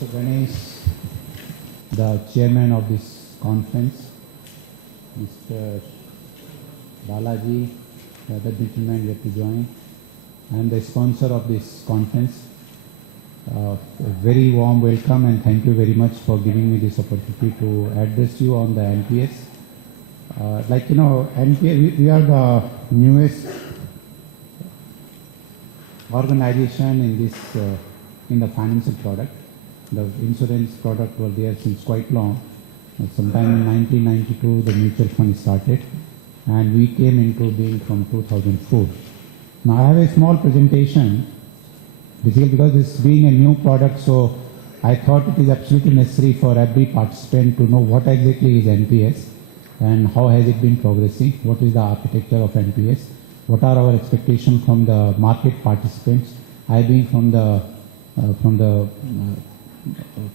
Mr. Ganesh, the chairman of this conference, Mr. Balaji, the other gentleman yet to join, and the sponsor of this conference. A very warm welcome and thank you very much for giving me this opportunity to address you on the NPS. NPS, we are the newest organization in this in the financial product. The insurance product was there since quite long. Sometime in 1992, the mutual fund started, and we came into being from 2004. Now I have a small presentation, basically because this being a new product, so I thought it is absolutely necessary for every participant to know what exactly is NPS and how has it been progressing, what is the architecture of NPS, what are our expectations from the market participants, I being from the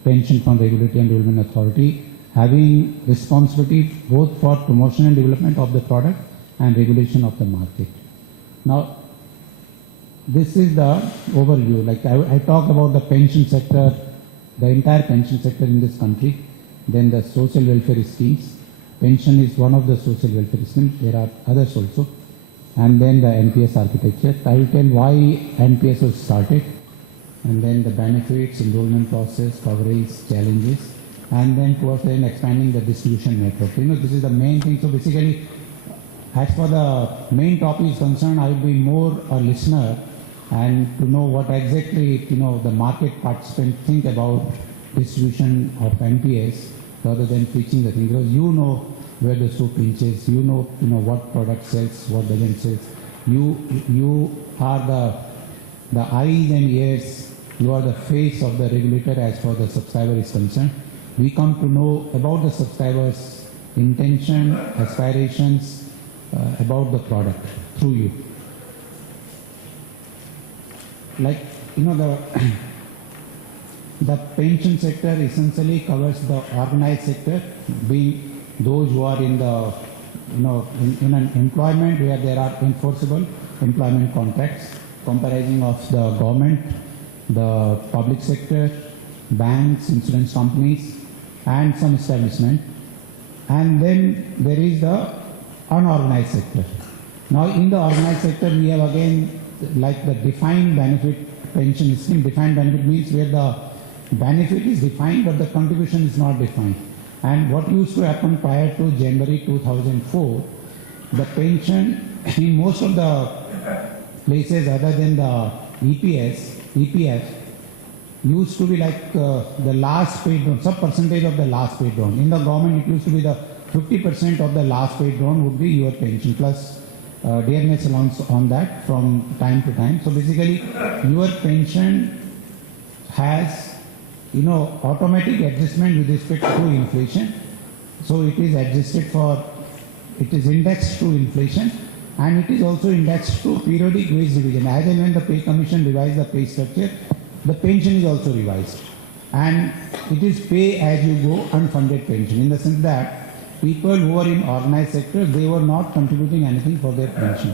Pension Fund Regulatory and Development Authority, having responsibility both for promotion and development of the product and regulation of the market. Now, this is the overview. Like I talked about the pension sector, the entire pension sector in this country, then the social welfare schemes. Pension is one of the social welfare schemes. There are others also. And then the NPS architecture. I will tell why NPS was started, and then the benefits, enrollment process, coverage, challenges, and then towards then expanding the distribution network. This is the main thing. So basically, as for the main topic is concerned, I will be more a listener and to know what exactly, the market participants think about distribution of NPS rather than teaching the thing. Because you know where the soup pinches, you know what product sells, what doesn't sell. You are the eyes and ears, you are the face of the regulator as far as the subscriber is concerned. We come to know about the subscriber's intention, aspirations, about the product through you. The pension sector essentially covers the organized sector, being those who are in the, in an employment where there are enforceable employment contracts comprising of the government, the public sector, banks, insurance companies, and some establishment. And then there is the unorganized sector. Now in the organized sector, we have again like the defined benefit pension scheme. Defined benefit means where the benefit is defined but the contribution is not defined. And what used to happen prior to January 2004, the pension in most of the places other than the EPF used to be like the last paid loan, some percentage of the last paid loan. In the government, it used to be the 50% of the last paid loan would be your pension plus dearness allowance on that from time to time. So basically, your pension has automatic adjustment with respect to inflation. So it is adjusted it is indexed to inflation, and it is also indexed to periodic wage revision. As and when the pay commission revises the pay structure, the pension is also revised. And it is pay as you go unfunded pension, in the sense that people who are in organized sector, they were not contributing anything for their pension.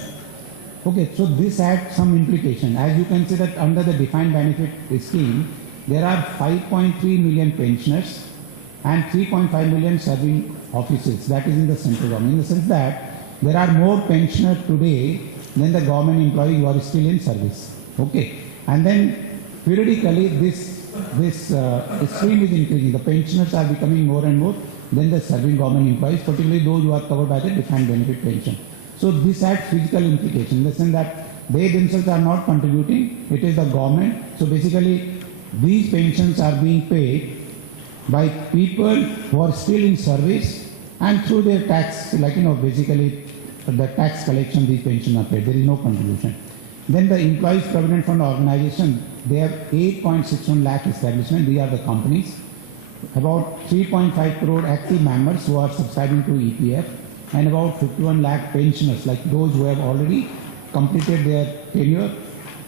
Okay, so this had some implication. As you can see that under the defined benefit scheme, there are 5.3 million pensioners and 3.5 million serving officers, that is in the central government, in the sense that there are more pensioners today than the government employees who are still in service. Okay, and then periodically this stream is increasing. The pensioners are becoming more and more than the serving government employees, particularly those who are covered by the defined benefit pension. So this had physical implication in the sense that they themselves are not contributing, it is the government. So basically, these pensions are being paid by people who are still in service, and through their tax, basically the tax collection, these pensions are paid. There is no contribution. Then the Employees Provident Fund organization, they have 8.61 lakh establishments. These are the companies. About 3.5 crore active members who are subscribing to EPF, and about 51 lakh pensioners, like those who have already completed their tenure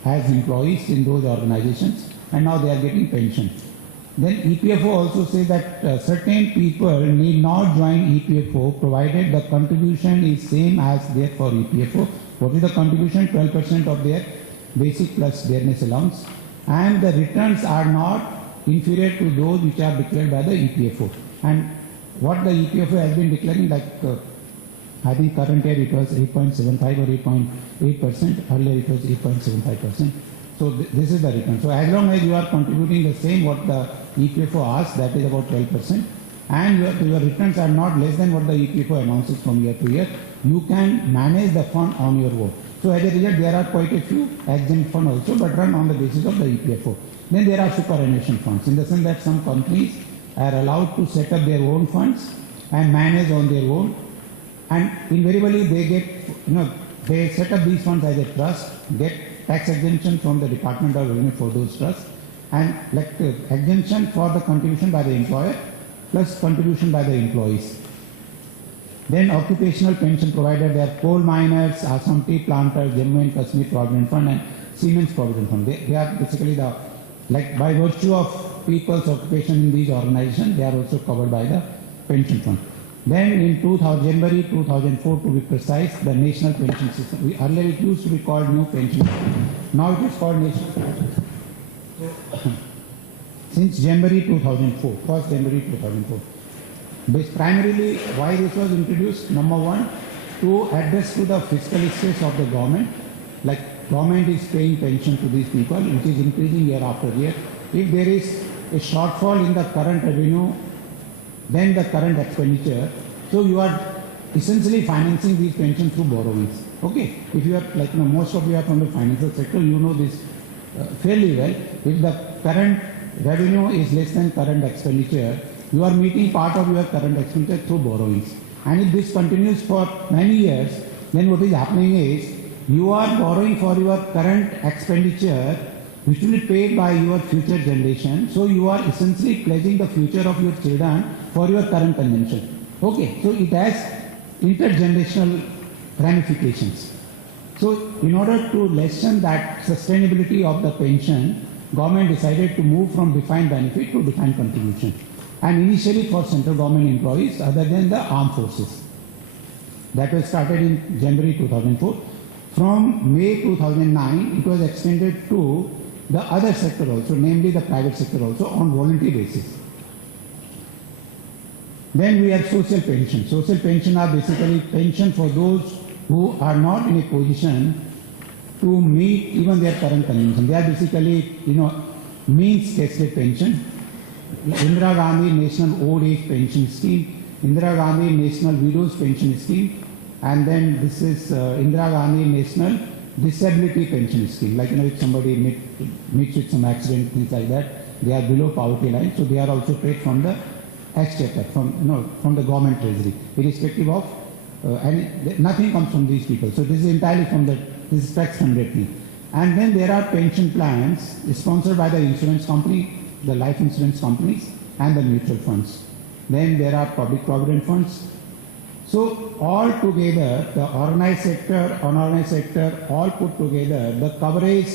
as employees in those organizations, and now they are getting pension. Then EPFO also says that certain people need not join EPFO provided the contribution is same as there for EPFO. What is the contribution? 12% of their basic plus dearness allowance. And the returns are not inferior to those which are declared by the EPFO. And what the EPFO has been declaring, like I think current year it was 8.75 or 8.8%, earlier it was 8.75%. So this is the return. So as long as you are contributing the same what the EPFO asks, that is about 12%, and your returns are not less than what the EPFO announces from year to year, you can manage the fund on your own. So as a result, there are quite a few exempt funds also, but run on the basis of the EPFO. Then there are superannuation funds, in the sense that some companies are allowed to set up their own funds and manage on their own, and invariably they get, they set up these funds as a trust, get tax exemption from the Department of Revenue for those trusts, and like exemption for the contribution by the employer plus contribution by the employees. Then occupational pension provider, they are coal miners, Assam tea planters, Jammu and Kashmir Provident Fund and Siemens Provident Fund. They are basically the, like by virtue of people's occupation in these organizations, they are also covered by the pension fund. Then in January 2004 to be precise, the national pension system, earlier it used to be called new pension system. Now it is called national pension system. Since January 2004, 1st January 2004. Primarily, why this was introduced? Number one, to address to the fiscal stress of the government. Like government is paying pension to these people, which is increasing year after year. If there is a shortfall in the current revenue, then the current expenditure, so you are essentially financing these pensions through borrowings. Okay, if you are like most of you are from the financial sector, you know this fairly well. If the current revenue is less than current expenditure, you are meeting part of your current expenditure through borrowings. And if this continues for many years, then what is happening is you are borrowing for your current expenditure, which will be paid by your future generation. So you are essentially pledging the future of your children for your current consumption. Okay, so it has intergenerational ramifications. So in order to lessen that sustainability of the pension, government decided to move from defined benefit to defined contribution. And initially for central government employees other than the armed forces. That was started in January 2004. From May 2009, it was extended to the other sector also, namely the private sector also, on voluntary basis. Then we have social pension. Social pension are basically pension for those who are not in a position to meet even their current consumption. They are basically, means tested pension. Indira Gandhi National Old Age Pension Scheme, Indira Gandhi National Widows Pension Scheme, and then this is Indira Gandhi National Disability Pension Scheme. Like, if somebody meets with some accident, things like that, they are below poverty line, so they are also paid from the exchequer, from the government treasury, irrespective of, and nothing comes from these people. So this is entirely from this is tax funded thing. And then there are pension plans sponsored by the insurance company, the life insurance companies and the mutual funds. Then there are public provident funds. So all together, the organized sector, unorganized sector, all put together, the coverage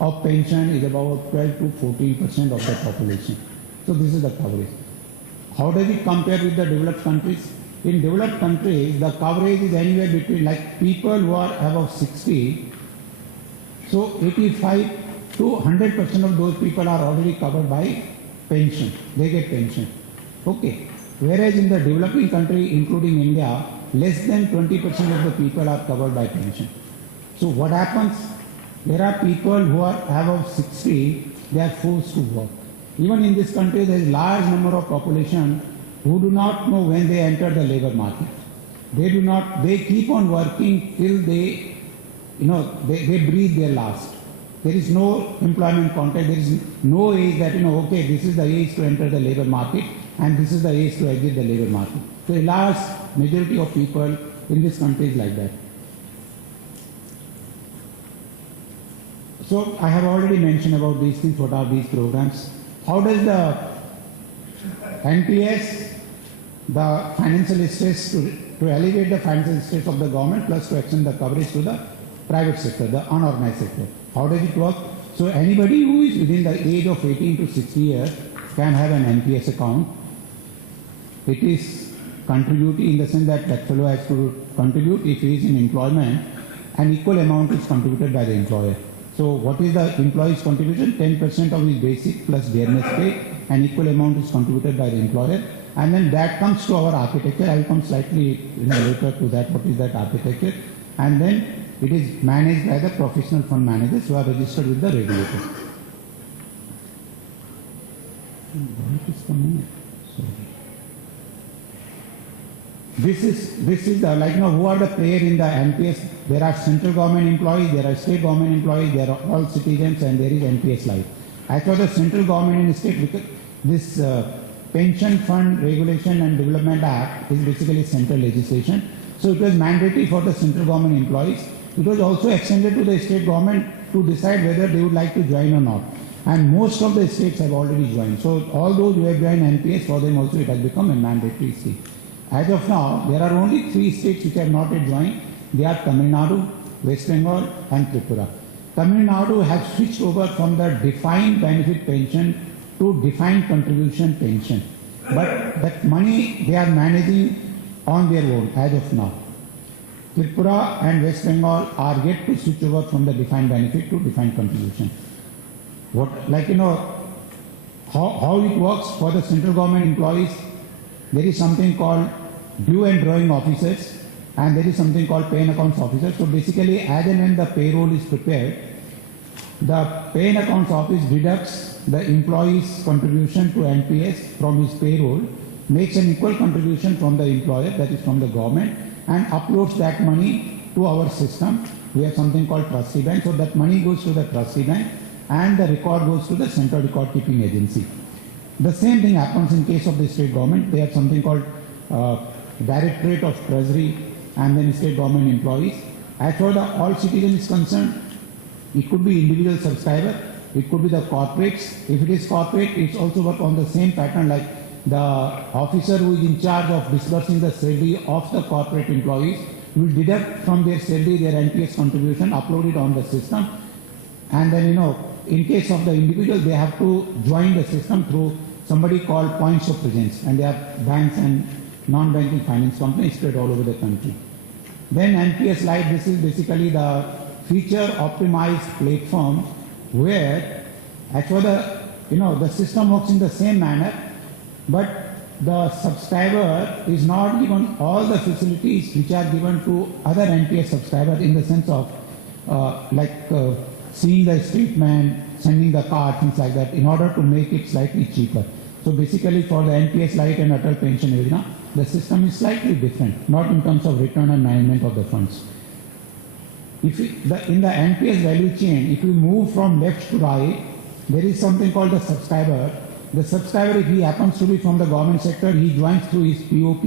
of pension is about 12 to 14% of the population. So this is the coverage. How does it compare with the developed countries? In developed countries, the coverage is anywhere between, like people who are above 60, so 85 to 100% of those people are already covered by pension. They get pension. Okay. Whereas in the developing country, including India, less than 20% of the people are covered by pension. So what happens? There are people who are above 60, they are forced to work. Even in this country, there is a large number of population who do not know when they enter the labor market. They keep on working till they breathe their last. There is no employment contract, there is no age that, okay, this is the age to enter the labor market and this is the age to exit the labor market. So a large majority of people in this country is like that. So I have already mentioned about these things, what are these programs. How does the NPS, the financial stress, to alleviate the financial stress of the government plus to extend the coverage to the private sector, the unorganized sector. How does it work? So anybody who is within the age of 18 to 60 years can have an NPS account. It is contributing in the sense that that fellow has to contribute if he is in employment, an equal amount is contributed by the employer. So what is the employee's contribution? 10% of his basic plus dearness pay, and equal amount is contributed by the employer. And then that comes to our architecture. I will come slightly later to that, what is that architecture. And then it is managed by the professional fund managers who are registered with the regulator. This is the, like, who are the player in the NPS? There are central government employees, there are state government employees, there are all citizens, and there is NPS Life. As for the central government and state, because this Pension Fund Regulation and Development Act is basically central legislation. So it was mandatory for the central government employees. It was also extended to the state government to decide whether they would like to join or not. And most of the states have already joined. So all those who have joined NPS, for them also it has become a mandatory scheme. As of now, there are only 3 states which have not yet joined. They are Tamil Nadu, West Bengal and Tripura. Tamil Nadu has switched over from the defined benefit pension to defined contribution pension. But that money they are managing on their own as of now. Tripura and West Bengal are yet to switch over from the defined benefit to defined contribution. How it works for the central government employees, there is something called due and drawing officers, and there is something called pay and accounts officers. So basically, as and when the payroll is prepared, the pay and accounts office deducts the employee's contribution to NPS from his payroll, makes an equal contribution from the employer, that is from the government, and uploads that money to our system. We have something called trustee bank. So that money goes to the trustee bank, and the record goes to the central record keeping agency. The same thing happens in case of the state government. They have something called Directorate of Treasury and then state government employees. As far as all citizens is concerned, it could be individual subscriber, it could be the corporates. If it is corporate, it's also work on the same pattern, like the officer who is in charge of disbursing the salary of the corporate employees will deduct from their salary their NPS contribution, upload it on the system, and then in case of the individual, they have to join the system through somebody called points of presence, and they are banks and non-banking finance companies spread all over the country. Then NPS Lite, this is basically the feature optimized platform where actually the system works in the same manner, but the subscriber is not given all the facilities which are given to other NPS subscribers in the sense of seeing the statement, sending the card, things like that, in order to make it slightly cheaper. So basically for the NPS Lite and Atal Pension Yojana, the system is slightly different, not in terms of return and management of the funds. In the NPS value chain, if we move from left to right, there is something called the subscriber. The subscriber, if he happens to be from the government sector, he joins through his POP,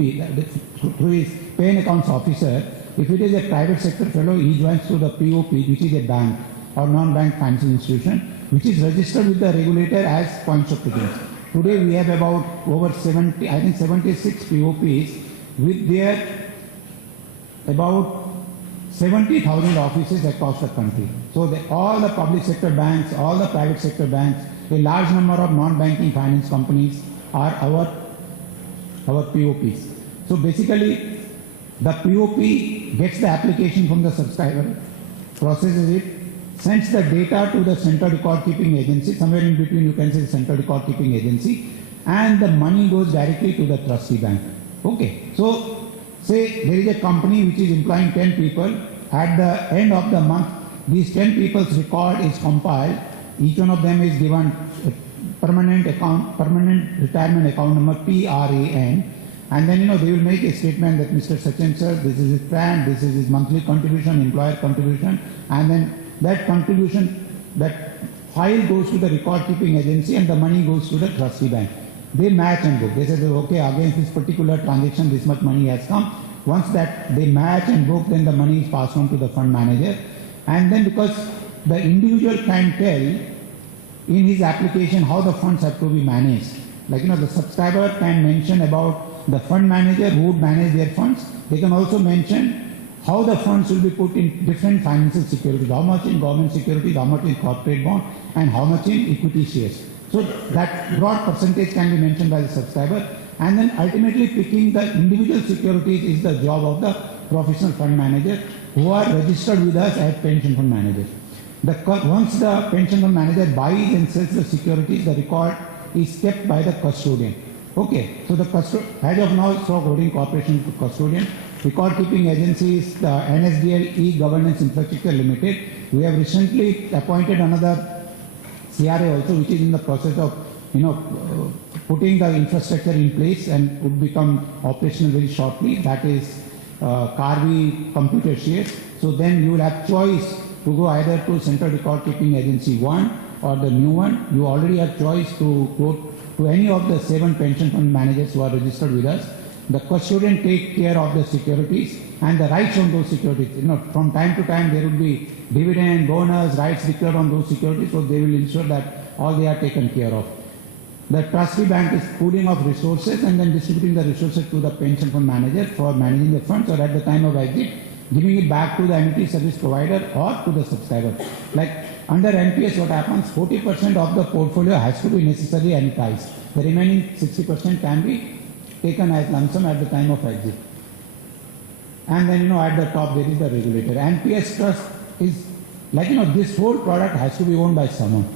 through his pay and accounts officer. If it is a private sector fellow, he joins through the POP, which is a bank or non-bank financial institution, which is registered with the regulator as points of presence. Today we have about over 76 POPs with their about 70,000 offices across the country. So all the public sector banks, all the private sector banks, a large number of non-banking finance companies are our POPs. So basically, the POP gets the application from the subscriber, processes it, sends the data to the central record keeping agency, somewhere in between you can say central record keeping agency, and the money goes directly to the trustee bank. Okay, so say there is a company which is employing 10 people. At the end of the month, these 10 people's record is compiled. Each one of them is given a permanent retirement account number, PRAN, and then they will make a statement that Mr. Sachin sir, this is his plan, this is his monthly contribution, employer contribution, and then that contribution, that file goes to the record keeping agency and the money goes to the trustee bank. They match and book. They say, okay, against this particular transaction, this much money has come. Once that they match and book, then the money is passed on to the fund manager. And then because the individual can tell in his application how the funds have to be managed. Like, the subscriber can mention about the fund manager who would manage their funds. They can also mention how the funds will be put in different financial securities, how much in government securities, how much in corporate bond, and how much in equity shares. So that broad percentage can be mentioned by the subscriber, and then ultimately picking the individual securities is the job of the professional fund manager who are registered with us as pension fund managers. Once the pension fund manager buys and sells the securities, the record is kept by the custodian. Okay, so as of now, Stock Holding Corporation is the custodian. Record keeping agency is the NSDL E-Governance Infrastructure Limited. We have recently appointed another CRA also, which is in the process of putting the infrastructure in place and would become operational very shortly. That is Carvi Computer Shares. So then you will have choice to go either to Central Record Keeping Agency 1 or the new one. You already have choice to go to any of the 7 pension fund managers who are registered with us. The custodian take care of the securities and the rights on those securities. From time to time there will be dividend, bonus, rights declared on those securities, so they will ensure that all they are taken care of. The trustee bank is pooling of resources and then distributing the resources to the pension fund manager for managing the funds, or at the time of exit, giving it back to the annuity service provider or to the subscriber. Like under NPS, what happens, 40% of the portfolio has to be necessarily annuitized. The remaining 60% can be taken as lump sum at the time of exit. And then, at the top there is the regulator. NPS trust is like, this whole product has to be owned by someone.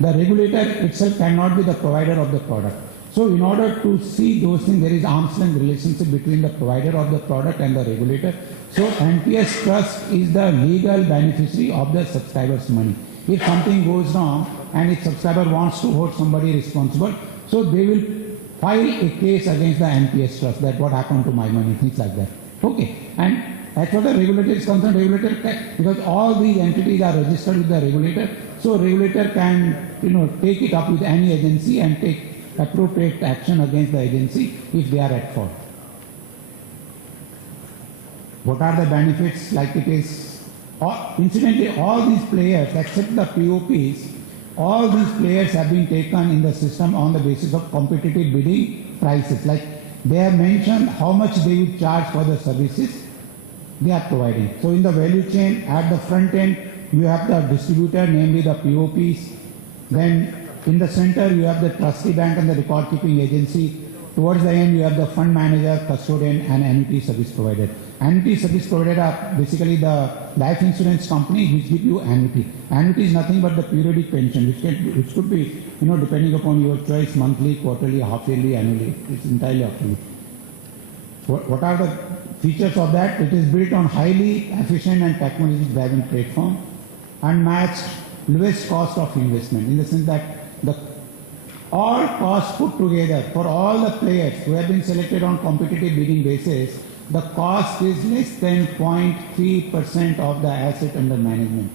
The regulator itself cannot be the provider of the product. So in order to see those things, there is arm's length relationship between the provider of the product and the regulator. So NPS trust is the legal beneficiary of the subscriber's money. If something goes wrong and if subscriber wants to hold somebody responsible, so they will file a case against the NPS trust that what happened to my money, things like that. Okay. And as far as the regulator is concerned, because all these entities are registered with the regulator, so regulator can take it up with any agency and take appropriate action against the agency if they are at fault. What are the benefits? Like it is, incidentally, all these players except the POPs, all these players have been taken in the system on the basis of competitive bidding prices. Like they have mentioned how much they would charge for the services they are providing. So in the value chain, at the front end, you have the distributor, namely the POPs. Then in the center, you have the trustee bank and the record keeping agency. Towards the end, you have the fund manager, custodian, and annuity service provider. Annuity service provider are basically the life insurance company which give you annuity. Annuity is nothing but the periodic pension, which could be, depending upon your choice, monthly, quarterly, half-yearly, annually. It's entirely up to you. What are the features of that? It is built on highly efficient and technology-driven platform, unmatched lowest cost of investment, in the sense that all costs put together for all the players who have been selected on competitive bidding basis, the cost is less than 0.3% of the asset under management.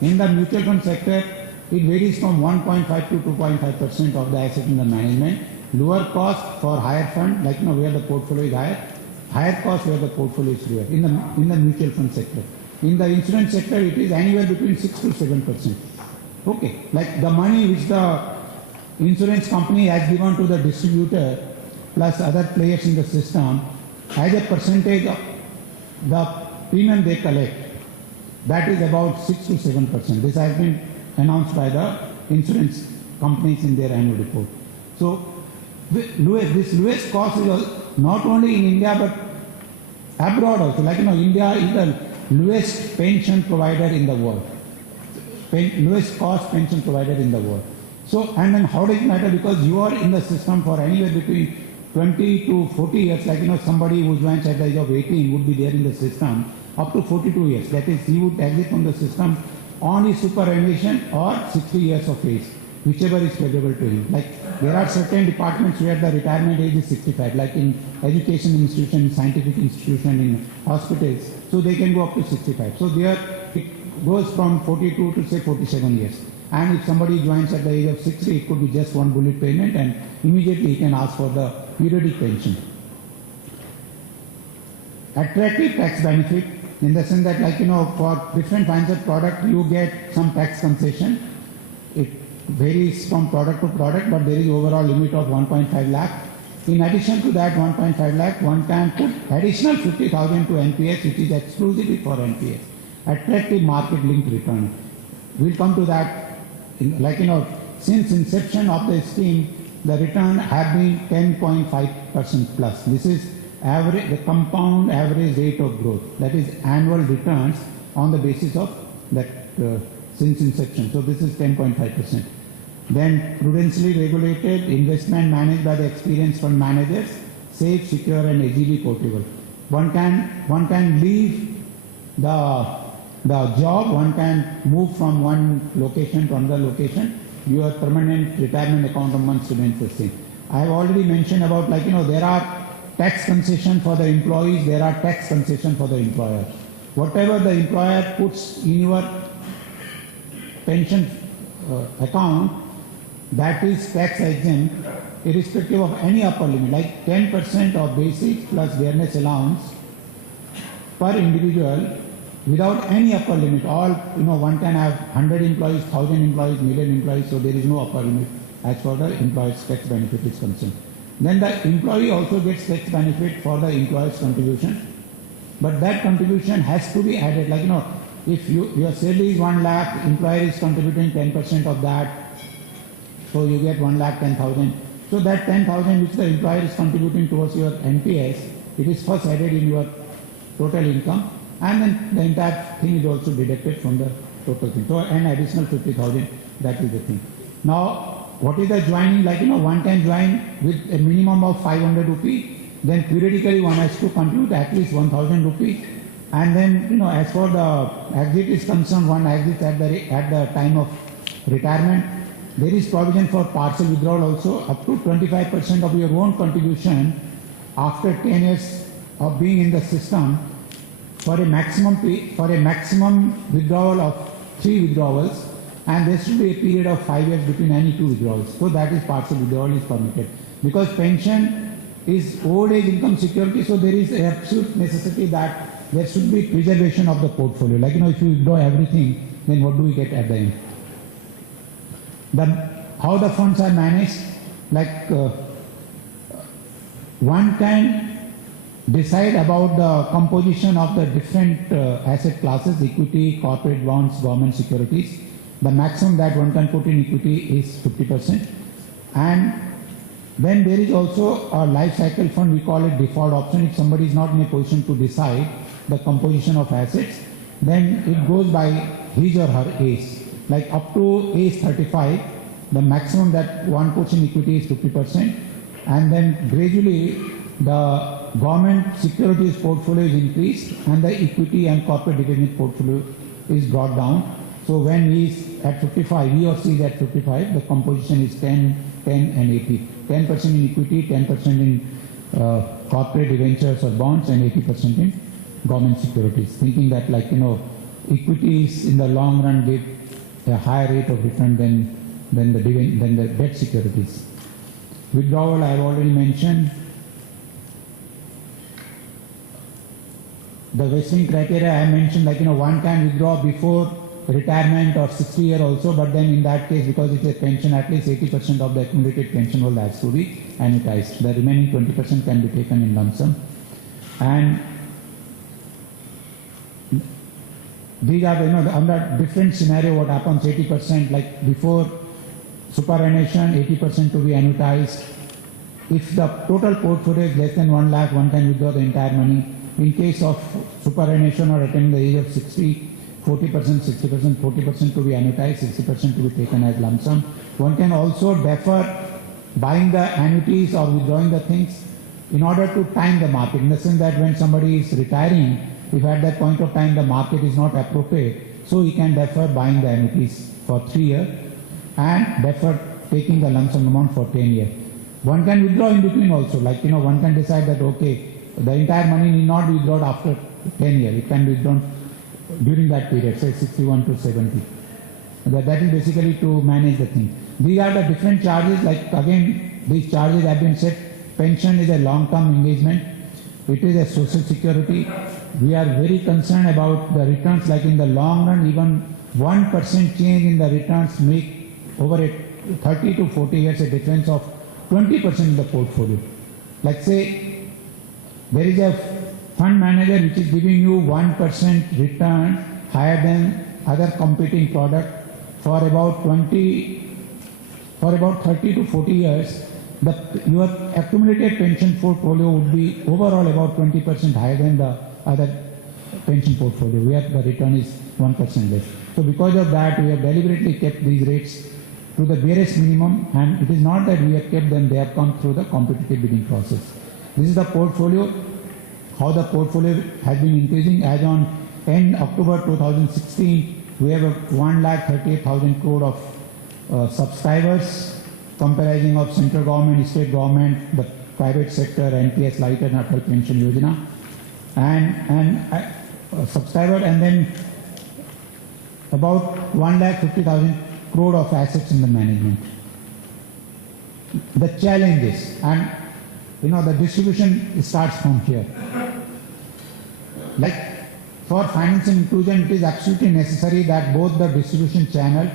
In the mutual fund sector, it varies from 1.5 to 2.5% of the asset under management. Lower cost for higher fund, like where the portfolio is higher. Higher cost where the portfolio is lower in the mutual fund sector. In the insurance sector, it is anywhere between 6 to 7%. Okay, like the money which the insurance company has given to the distributor plus other players in the system as a percentage of the premium they collect, that is about 6 to 7%. This has been announced by the insurance companies in their annual report. So this lowest cost is not only in India but abroad also. Like India is the lowest pension provider in the world, lowest cost pension provider in the world. So, and then how does it matter? Because you are in the system for anywhere between 20 to 40 years, like somebody who joins at the age of 18 would be there in the system up to 42 years. That is, he would exit from the system on his superannuation or 60 years of age, whichever is favorable to him. Like there are certain departments where the retirement age is 65, like in education institution, scientific institution, in hospitals, so they can go up to 65. So there it goes from 42 to say 47 years. And if somebody joins at the age of 60, it could be just one bullet payment and immediately he can ask for the periodic pension. Attractive tax benefit in the sense that for different kinds of product you get some tax concession. It varies from product to product, but there is overall limit of 1.5 lakh. In addition to that 1.5 lakh, one can put additional 50,000 to NPS, which is exclusively for NPS. Attractive market linked return. We'll come to that. Since inception of the scheme, the return have been 10.5% plus. This is average, the compound average rate of growth. That is annual returns on the basis of that since inception. So this is 10.5%. Then prudentially regulated investment managed by the experienced fund managers, safe, secure and easily portable. One can leave the job, one can move from one location to another location. Your permanent retirement account amounts remains the same. I have already mentioned about there are tax concession for the employees, there are tax concession for the employer. Whatever the employer puts in your pension account, that is tax exempt irrespective of any upper limit, like 10% of basic plus dearness allowance per individual without any upper limit. All, one can have 100 employees, 1,000 employees, million employees, so there is no upper limit as far the employee's tax benefit is concerned. Then the employee also gets tax benefit for the employer's contribution, but that contribution has to be added. If your salary is 1 lakh, employer is contributing 10% of that, so you get 1,10,000. So that 10,000 which the employer is contributing towards your NPS, it is first added in your total income, and then the entire thing is also deducted from the total thing. So an additional 50,000, that is the thing. Now, what is the joining? One can join with a minimum of 500 rupees. Then periodically one has to contribute at least 1,000 rupees. And then, as for the exit is concerned, one exits at the time of retirement. There is provision for partial withdrawal also, up to 25% of your own contribution after 10 years of being in the system, for a maximum withdrawal of 3 withdrawals, and there should be a period of 5 years between any 2 withdrawals. So that is partial withdrawal is permitted. Because pension is old age income security, so there is absolute necessity that there should be preservation of the portfolio. If you withdraw everything, then what do we get at the end? How the funds are managed, one can decide about the composition of the different asset classes, equity, corporate bonds, government securities. The maximum that one can put in equity is 50%. And then there is also a life cycle fund, we call it default option. If somebody is not in a position to decide the composition of assets, then it goes by his or her age. Up to age 35, the maximum that one puts in equity is 50%, and then gradually the government securities portfolio is increased and the equity and corporate dividend portfolio is brought down. So when he is at 55, he or she is at 55, the composition is 10, 10 and 80. 10% in equity, 10% in corporate debentures or bonds, and 80% in government securities. Thinking that equities in the long run give a higher rate of return than the debt securities. Withdrawal I have already mentioned. The vesting criteria I mentioned, one can withdraw before retirement or 60 years also, but then in that case, because it's a pension, at least 80% of the accumulated pension will has to be annuitized. The remaining 20% can be taken in lump sum. And these are, under different scenario, what happens, 80%, before superannuation, 80% to be annuitized. If the total portfolio is less than 1 lakh, one can withdraw the entire money. In case of superannuation or attaining the age of 60, 40%, 60%, 40% to be annuitized, 60% to be taken as lump sum. One can also defer buying the annuities or withdrawing the things in order to time the market, in the sense that when somebody is retiring, if at that point of time the market is not appropriate, so he can defer buying the annuities for 3 years and defer taking the lump sum amount for 10 years. One can withdraw in between also, one can decide that, okay, the entire money need not be withdrawn after 10 years. It can be withdrawn during that period, say 61 to 70. That is basically to manage the thing. These are the different charges, again, these charges have been set. Pension is a long-term engagement. It is a social security. We are very concerned about the returns, in the long run, even 1% change in the returns make over a 30 to 40 years a difference of 20% in the portfolio. Say, there is a fund manager which is giving you 1% return higher than other competing product for about 30 to 40 years. Your accumulated pension portfolio would be overall about 20% higher than the other pension portfolio, where the return is 1% less. So because of that, we have deliberately kept these rates to the barest minimum, and it is not that we have kept them, they have come through the competitive bidding process. This is the portfolio, how the portfolio has been increasing. As on end October 2016, we have a 1,38,000 crore of subscribers, comprising of central government, state government, the private sector, NPS, Light and Atal Pension Yojana, and subscriber, and then about 1,50,000 crore of assets in the management. The challenges, and the distribution starts from here. Like for financial inclusion, it is absolutely necessary that both the distribution channel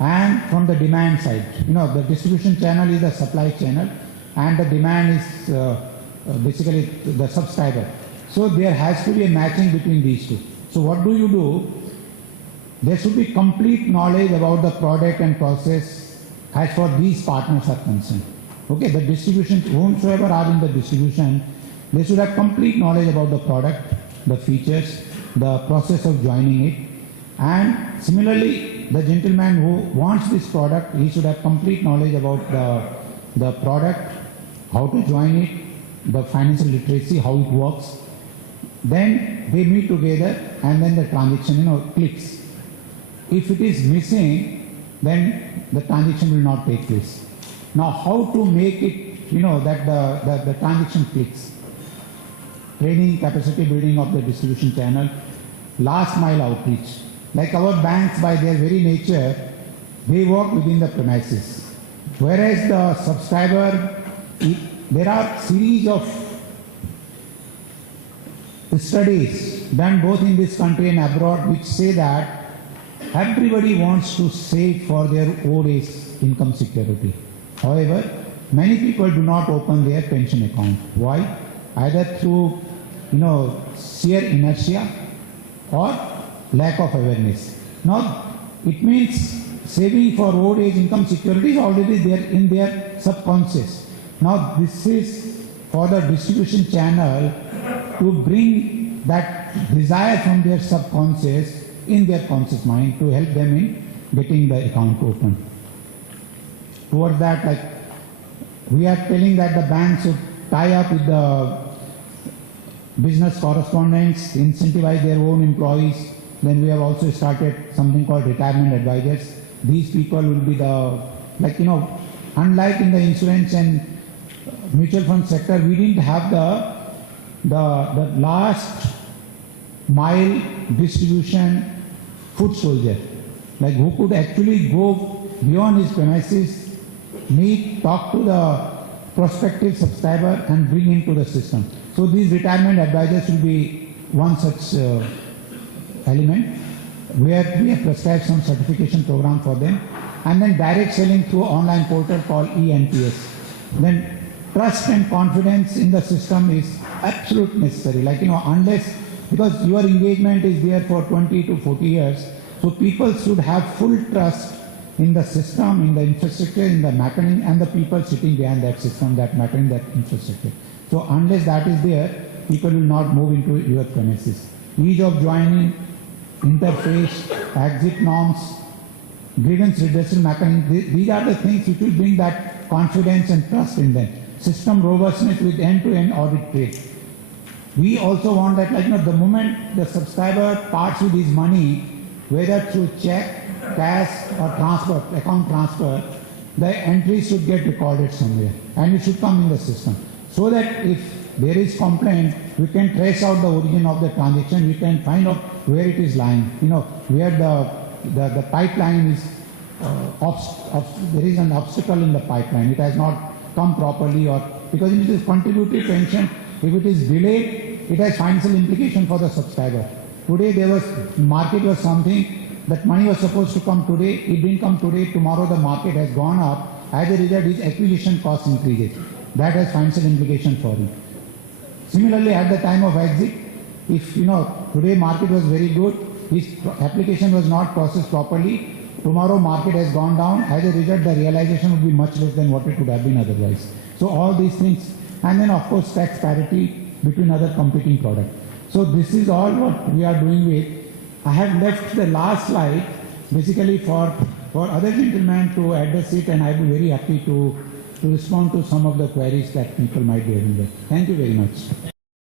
and from the demand side, the distribution channel is the supply channel and the demand is basically the subscriber. So there has to be a matching between these two. So what do? There should be complete knowledge about the product and process as far these partners are concerned. Okay, the distribution, whomsoever are in the distribution, they should have complete knowledge about the product, the features, the process of joining it. And similarly, the gentleman who wants this product, he should have complete knowledge about the product, how to join it, the financial literacy, how it works. Then they meet together and then the transaction, clicks. If it is missing, then the transaction will not take place. Now, how to make it, that the transaction clicks? Training, capacity building of the distribution channel, last mile outreach. Like our banks, by their very nature, they work within the premises. Whereas the subscriber, there are series of studies done both in this country and abroad which say that everybody wants to save for their old age income security. However, many people do not open their pension account. Why? Either through, sheer inertia or lack of awareness. Now, it means saving for old age income security is already there in their subconscious. Now, this is for the distribution channel to bring that desire from their subconscious in their conscious mind to help them in getting the account open. Towards that, like we are telling that the banks should tie up with the business correspondents, incentivize their own employees. Then we have also started something called retirement advisors. These people will be unlike in the insurance and mutual fund sector, we didn't have the last mile distribution foot soldier, like who could actually go beyond his premises, meet, talk to the prospective subscriber and bring into the system. So these retirement advisors will be one such element where we have prescribed some certification program for them, and then direct selling through online portal called eNPS. Then trust and confidence in the system is absolute necessary. Unless, because your engagement is there for 20 to 40 years, so people should have full trust in the system, in the infrastructure, in the mapping, and the people sitting behind that system, that mapping, that infrastructure. So unless that is there, people will not move into your premises. Ease of joining, interface, exit norms, grievance redressal mechanism, these are the things which will bring that confidence and trust in them. System robustness with end-to-end audit trail. We also want that, the moment the subscriber parts with his money, whether through check, cash or transfer, account transfer, the entries should get recorded somewhere and it should come in the system. So that if there is complaint, we can trace out the origin of the transaction, we can find out where it is lying, where the pipeline is, there is an obstacle in the pipeline, it has not come properly, or because it is contributory pension, if it is delayed, it has financial implication for the subscriber. Today market was something, that money was supposed to come today, it didn't come today, tomorrow the market has gone up, as a result his acquisition cost increases. That has financial implication for him. Similarly, at the time of exit, if today market was very good, his application was not processed properly, tomorrow market has gone down, as a result the realization would be much less than what it would have been otherwise. So all these things, and then of course tax parity between other competing products. So this is all what we are doing with I have left the last slide basically for other gentlemen to address it, and I will be very happy to respond to some of the queries that people might be having there. Thank you very much.